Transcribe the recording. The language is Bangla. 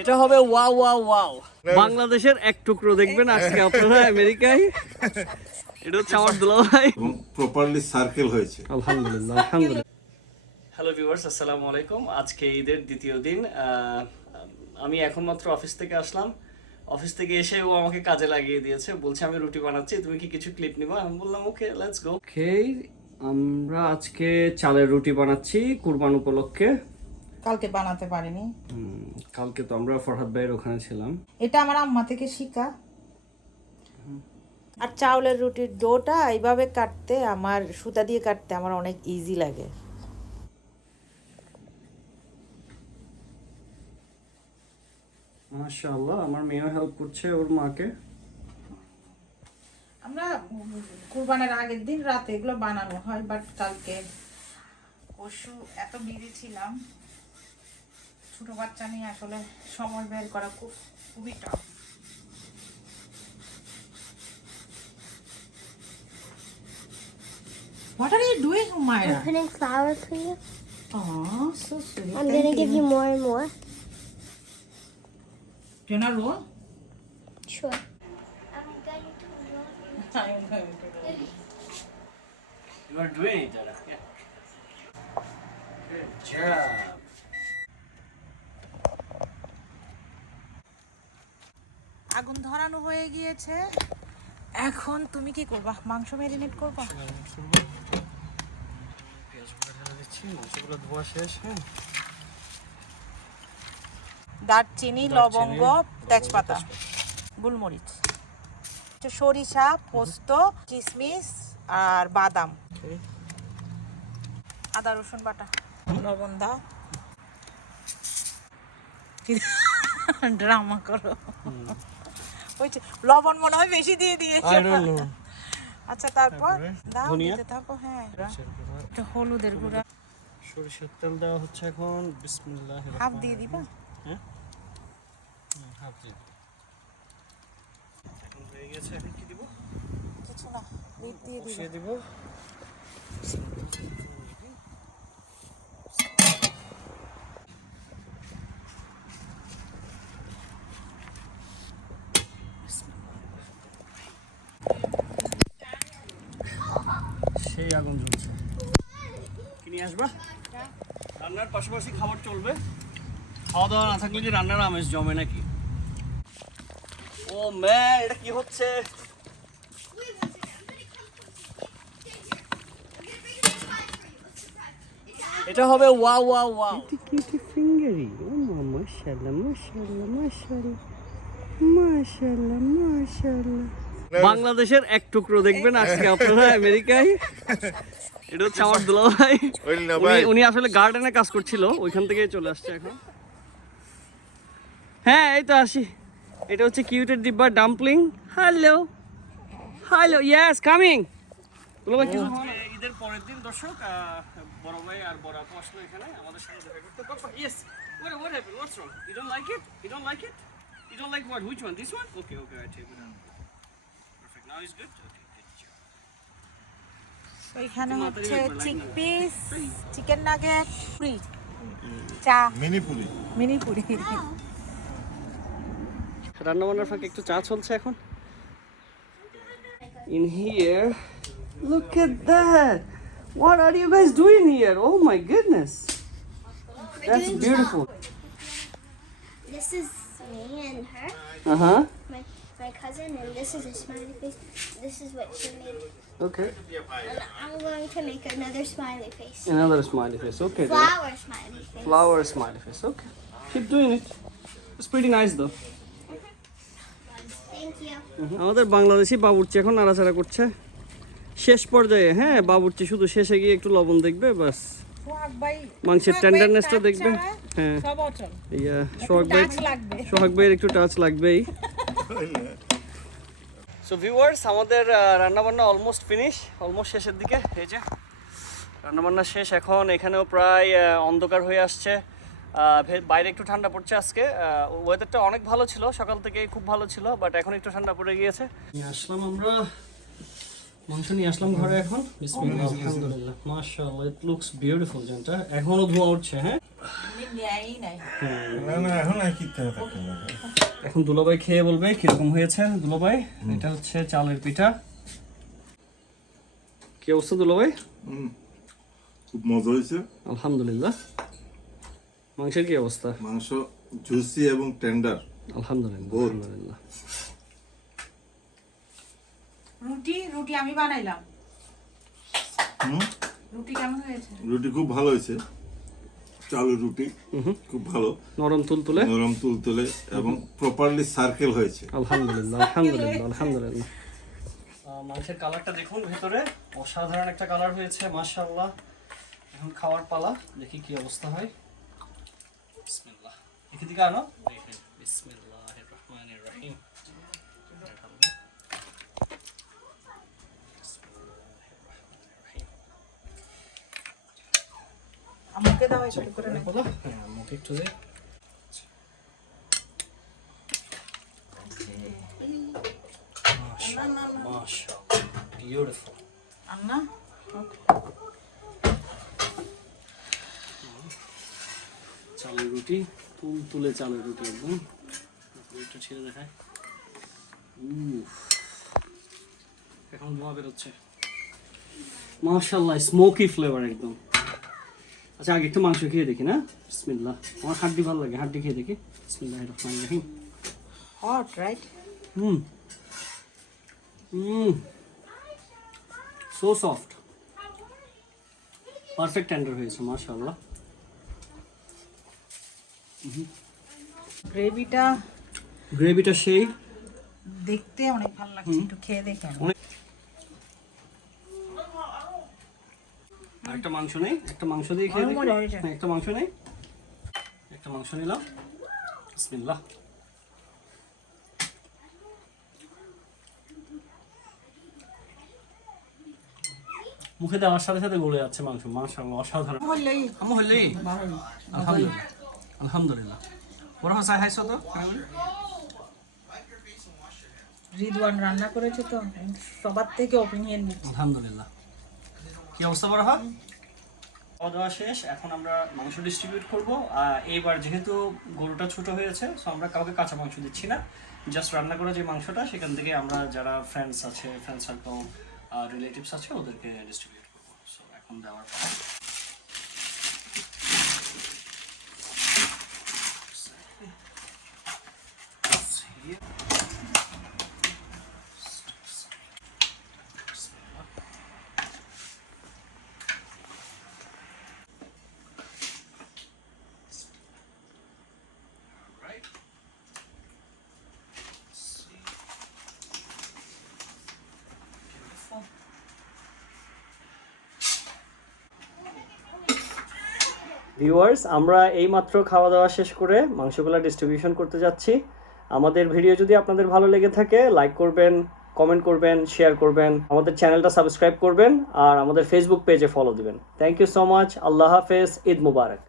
এটা হবে ওয়াও ওয়াও ওয়াও। বাংলাদেশের এক টুকরো দেখবেন আজকে আপনারা আমেরিকায়। এটা হচ্ছে আমার দুলাভাই এবং প্রপারলি সার্কেল হয়েছে। আলহামদুলিল্লাহ আলহামদুলিল্লাহ। হ্যালো ভিউয়ার্স, আসসালামু আলাইকুম। আজকে ঈদের দ্বিতীয় দিন। আমি এখন মাত্র অফিস থেকে আসলাম। অফিস থেকে এসে ও আমাকে কাজে লাগিয়ে দিয়েছে, বলছে আমি রুটি বানাচ্ছি, তুমি কি কিছু ক্লিপ নিবা? আমি বললাম ওকে, লেটস গো। ওকে, আমরা আজকে চালের রুটি বানাচ্ছি কুরবান উপলক্ষে। কালকে বানাতে পারিনি। কালকে তো আমরা ফরহাদ ভাইয়ের ওখানে ছিলাম। এটা আমার আম্মা থেকে শিখা। আর চাউলের রুটির ডোটা এইভাবে কাটতে, আমার সুতা দিয়ে কাটতে আমার অনেক ইজি লাগে। মাশাআল্লাহ, আমার মেয়েও হেল্প করছে ওর মাকে। আমরা কুরবানের আগের দিন রাতে এগুলো বানানো হয়, বাট কালকে পরশু এত বিজি ছিলাম, ছোট বাচ্চা নিয়ে আসলে সময় বের করা খুবই tough. What are you doing, Humaira? I'm putting flour for you. Oh, so sweet. I'm gonna give you more and more. Do you not roll? Sure. I'm going to roll. I am going to roll. You are doing it, Dada. Yeah. Good job. আগুন ধরানো হয়ে গিয়েছে। এখন তুমি কি করবা? মাংস ম্যারিনেট করবা? মাংসগুলো ধোয়া শেষ। হ্যাঁ, দারচিনি, লবঙ্গ, তেজপাতা, গোলমরিচ, সরিষা, পোস্ত, কিশমিশ আর বাদাম, আদা রসুন বাটা, লবণ দাও। ড্রামা করো। ওই যে লবণ মনে হয় বেশি দিয়ে দিয়েছে। আচ্ছা, তারপর দাও, দিতে থাকো। হ্যাঁ, একটু হলুদের গুঁড়া, সরিষার তেল দেওয়া হচ্ছে এখন। বিসমিল্লাহ, হাফ দিয়ে দিবা। হ্যাঁ, হাফ দিয়ে এখন হয়ে গেছে। এখন কি দিব? কিছু না, লিড দিয়ে দিবা। বসিয়ে দিব। সেই আগুন জ্বলছে। কি নিয়ে আসবা? রান্নার পাশাপাশি খাবার চলবে। খাওয়া দাওয়া না থাকলে যে রান্নার আমেজ জমে নাকি। ও ম্যান, এটা কি হচ্ছে? এটা হবে ওয়াও ওয়াও ওয়াও। কিউটি ফিঙ্গারি। ও মাশাআল্লাহ মাশাআল্লাহ মাশাআল্লাহ মাশাআল্লাহ মাশাআল্লাহ। বাংলাদেশের এক টুকরো দেখবেন আজকে আপনারা আমেরিকায়। এটা হচ্ছে আমার দুলাভাই। উনি আসলে গার্ডেনে কাজ করছিল, ওইখান থেকে চলে আসছে এখন। হ্যাঁ, এই তো আসি। এটা হচ্ছে কিউটের ডিব্বা dumpling. Hello hello, yes coming. দুলাভাই কিছু ঈদের পরের দিন দর্শক, বড় ভাই আর বড় আপু আসলো এখানে আমাদের সাথে দেখা করতে। পাপা, yes, what happened? What's wrong? You don't like it? You don't like it? You don't like what? Which one? This one? Okay, I take it out. Perfect. Now it's good. Okay, good job. এখানে হচ্ছে চিকপিস, চিকেন নাগেট, পুরি, চা, মিনি পুরি। রান্না বান্নার ফাঁকে একটু চা চলছে এখন। In here, look at that. What are you guys doing here? Oh my goodness. That's beautiful. This is me and her, Uh-huh. my cousin, and this is a smiley face. This is what she made. Okay. And I'm going to make another smiley face. Another smiley face. Okay. then. Flower smiley face. Flower smiley face. Okay. Keep doing it. It's pretty nice though. Thank you. আমাদের বাংলাদেশি বাবুর্চি এখন নাড়াচাড়া করছে শেষ পর্যায়ে। হ্যাঁ, বাবুর্চি শুধু শেষে গিয়ে একটু লবণ দেখবে, বাস মাংসের টেন্ডারনেসটা দেখবে। হ্যাঁ, ইয়া সোহাগ ভাইয়ের একটু টাচ লাগবেই। সো ভিউয়ার্স, আমাদের রান্নাবান্না অলমোস্ট ফিনিশ, অলমোস্ট শেষের দিকে। এই যে রান্নাবান্না শেষ। এখন এখানেও প্রায় অন্ধকার হয়ে আসছে। বাইরে একটু ঠান্ডা পড়ছে আজকে। ওয়েদারটা অনেক ভালো ছিল, সকাল থেকে খুব ভালো ছিল, বাট এখন একটু ঠান্ডা পড়ে গিয়েছে। আসলাম আমরা মাংস নিয়ে আসলাম ঘরে এখন। বিসমিল্লাহ, আলহামদুলিল্লাহ, মাশাআল্লাহ, ইট লুকস বিউটিফুল। জানটা এখনো ধোঁয়া উঠছে। হ্যাঁ, নেয়ই নাই। না না এখন আর কিনতে হবে না। এখন দুলাভাই খেয়ে বলবে কিরকম হয়েছে। দুলাভাই, এটা হচ্ছে চালের পিঠা। কি অবস্থা দুলাভাই? খুব মজা হয়েছে। আলহামদুলিল্লাহ। মাংসের কি অবস্থা? মাংস জুসি এবং টেন্ডার। আলহামদুলিল্লাহ, Good. আলহামদুলিল্লাহ। রুটি আমি বানাইলাম। হুম, রুটি কেমন হয়েছে? রুটি খুব ভালো হয়েছে। চালের রুটি খুব ভালো, নরম তুলতুলে। নরম তুলতুলে এবং প্রপারলি সার্কেল হয়েছে। আলহামদুলিল্লাহ, আলহামদুলিল্লাহ, আলহামদুলিল্লাহ। মাংসের কালারটা দেখুন, ভেতরে অসাধারণ একটা কালার হয়েছে, মাশাআল্লাহ। এখন খাওয়ার পালা, দেখি কি অবস্থা হয়। বিসমিল্লাহ। দেখি দিকে আনো। দেখেন, বিসমিল্লাহির রহমানির রহিম। আমাকে দাও একটু করে নাও। হ্যাঁ, মুখে একটু দে। মাশাআল্লাহ, বিউটিফুল। আন্না চালের রুটি, তুলে চালের রুটি একদম। একটু ছেড়ে দেখায়। এখন ধোঁয়া বেরোচ্ছে, মাশাআল্লাহ, স্মোকি ফ্লেভার একদম। আচ্ছা, আগে একটু মাংস খেয়ে দেখি না। বিসমিল্লাহ। আমার হাড্ডি ভালো লাগে, হাড্ডি খেয়ে দেখি। বিসমিল্লাহির রহমানির রহিম। Hot right? So soft, perfect tender হয়েছে, মাশাআল্লাহ। গ্রেভিটা সেই দেখতে অনেক ভালো লাগছে, একটু খেয়ে দেখেন। একটা মাংস নেই, একটা মাংস দিয়ে খেয়ে দেখি। মজা হয়েছে। হ্যাঁ, একটা মাংস নেই, একটা মাংস নিলাম। বিসমিল্লাহ। মুখে দেওয়ার সাথে সাথে গলে যাচ্ছে মাংস, মাশাআল্লাহ, অসাধারণ। হলেই আমু হলে আলহামদুলিল্লাহ, আলহামদুলিল্লাহ। বড় হাসাই হাইছো তো। রিদওয়ান রান্না করেছে তো সবার থেকে অপিনিয়ন নিচ্ছি। আলহামদুলিল্লাহ। কি অবস্থা বড় হাত? খাওয়া দাওয়া শেষ, এখন আমরা মাংস ডিস্ট্রিবিউট করব। এইবার যেহেতু গরুটা ছোট হয়েছে, সো আমরা কাউকে কাঁচা মাংস দিচ্ছি না। জাস্ট রান্না করা যে মাংসটা, সেখান থেকে আমরা যারা ফ্রেন্ডস আছে, ফ্রেন্ড সার্কেল, রিলেটিভস আছে, ওদেরকে ডিস্ট্রিবিউট করবো। সো এখন দেওয়ার পর ভিউয়ার্স, আমরা এইমাত্র খাওয়া দাওয়া শেষ করে মাংসগুলো ডিস্ট্রিবিউশন করতে যাচ্ছি। আমাদের ভিডিও যদি আপনাদের ভালো লেগে থাকে, লাইক করবেন, কমেন্ট করবেন, শেয়ার করবেন, আমাদের চ্যানেলটা সাবস্ক্রাইব করবেন, আর আমাদের ফেসবুক পেজে ফলো দিবেন। Thank you so much. আল্লাহ হাফেজ। ঈদ মুবারক।